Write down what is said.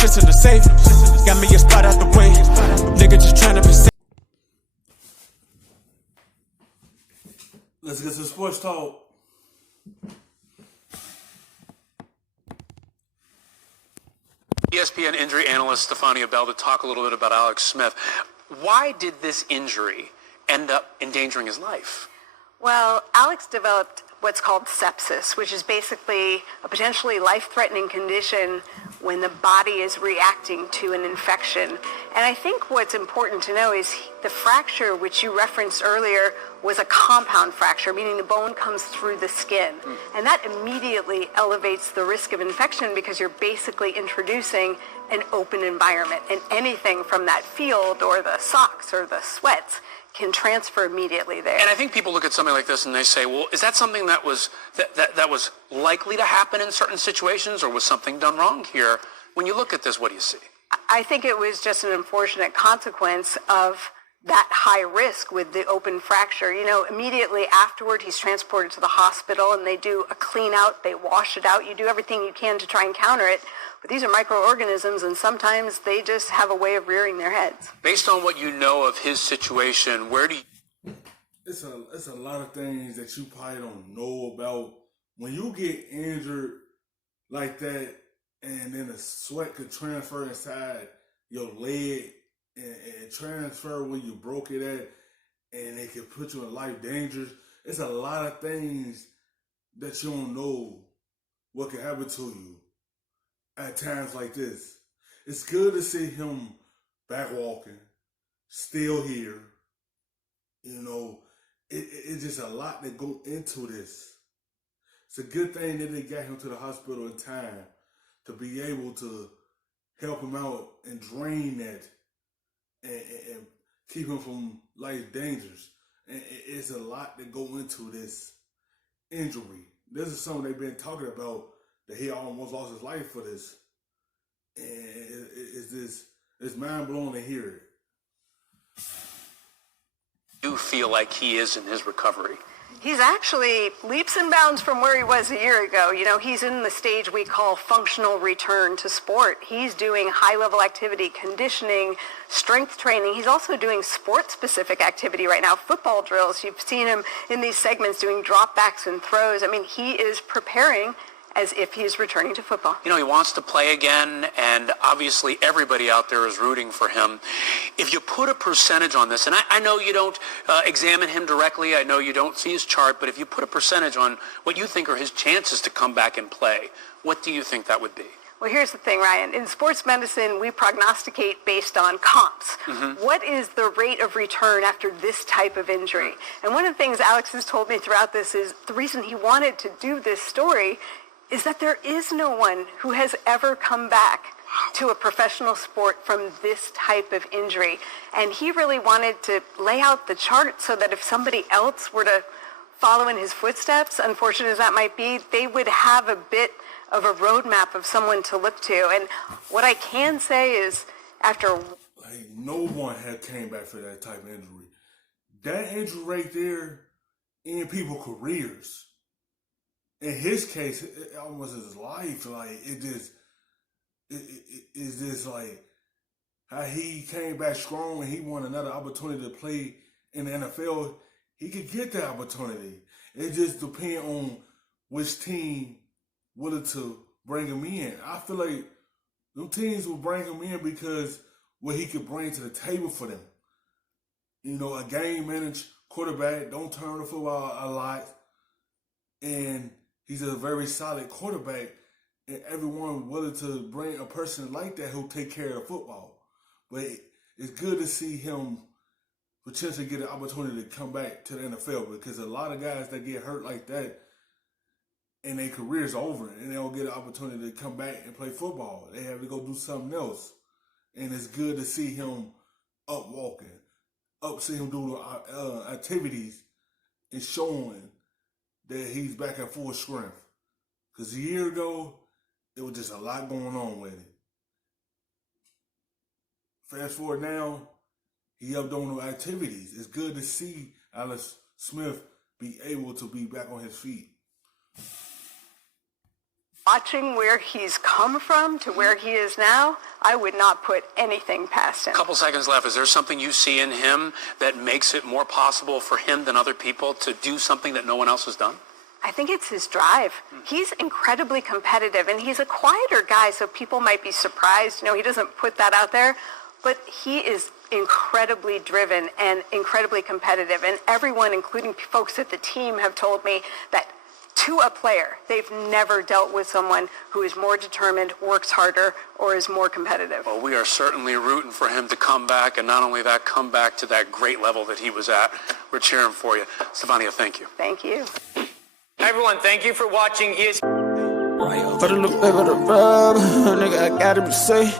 shit's in the safe. Got me a spot out the way. Nigga just tryna be safe. Let's get some sports talk. ESPN injury analyst Stefania Bell to talk a little bit about Alex Smith. Why did this injury end up endangering his life? Well, Alex developed what's called sepsis, which is basically a potentially life-threatening condition when the body is reacting to an infection. And I think what's important to know is the fracture, which you referenced earlier, was a compound fracture, meaning the bone comes through the skin. And that immediately elevates the risk of infection because you're basically introducing an open environment. And anything from that field or the socks or the sweats can transfer immediately there. And I think people look at something like this and they say, well, is that something that was that was likely to happen in certain situations, or was something done wrong here? When you look at this, what do you see? I think it was just an unfortunate consequence of that high risk with the open fracture. You know, immediately afterward, he's transported to the hospital and they do a clean out, they wash it out, you do everything you can to try and counter it. But these are microorganisms and sometimes they just have a way of rearing their heads. Based on what you know of his situation, where do you... It's a lot of things that you probably don't know about. When you get injured like that and then the sweat could transfer inside your leg and transfer where you broke it at, and it can put you in life dangers. It's a lot of things that you don't know what can happen to you at times like this. It's good to see him back walking, still here. You know, it's just a lot that go into this. It's a good thing that they got him to the hospital in time to be able to help him out and drain that and keep him from life dangers. And it's a lot that go into this injury. This is something they've been talking about, that he almost lost his life for this. And it's mind blowing to hear it. You feel like he is in his recovery? He's actually leaps and bounds from where he was a year ago. You know, he's in the stage we call functional return to sport. He's doing high-level activity, conditioning, strength training. He's also doing sport-specific activity right now, football drills. You've seen him in these segments doing dropbacks and throws. I mean, he is preparing as if he's returning to football. You know, he wants to play again, and obviously everybody out there is rooting for him. If you put a percentage on this, and I know you don't examine him directly, I know you don't see his chart, but if you put a percentage on what you think are his chances to come back and play, what do you think that would be? Well, here's the thing, Ryan. In sports medicine, we prognosticate based on comps. What is the rate of return after this type of injury? And one of the things Alex has told me throughout this is the reason he wanted to do this story is that there is no one who has ever come back to a professional sport from this type of injury. And he really wanted to lay out the chart so that if somebody else were to follow in his footsteps, unfortunate as that might be, they would have a bit of a roadmap of someone to look to. And what I can say is after... Like, no one had came back for that type of injury. That injury right there in people's careers. In his case, it almost his life. Like, it's just like how he came back strong and he won another opportunity to play in the NFL. He could get that opportunity. It just depends on which team wanted to bring him in. I feel like them teams will bring him in because what he could bring to the table for them. You know, a game-managed quarterback, don't turn the football a lot, and he's a very solid quarterback, and everyone willing to bring a person like that who'll take care of the football. But it's good to see him potentially get an opportunity to come back to the NFL, because a lot of guys that get hurt like that and their career's over and they don't get an opportunity to come back and play football. They have to go do something else. And it's good to see him up walking, see him do activities and showing that he's back at full strength. Because a year ago, it was just a lot going on with him. Fast forward now, he up doing no activities. It's good to see Alex Smith be able to be back on his feet. Watching where he's come from to where he is now, I would not put anything past him. Couple seconds left. Is there something you see in him that makes it more possible for him than other people to do something that no one else has done? I think it's his drive. He's incredibly competitive, and he's a quieter guy, so people might be surprised. You know, he doesn't put that out there, but he is incredibly driven and incredibly competitive. And everyone, including folks at the team, have told me that to a player, they've never dealt with someone who is more determined, works harder, or is more competitive. Well, we are certainly rooting for him to come back, and not only that, come back to that great level that he was at. We're cheering for you. Stefania, thank you. Thank you. Hi everyone, thank you for watching For the look, baby, the rub, nigga, I gotta be safe.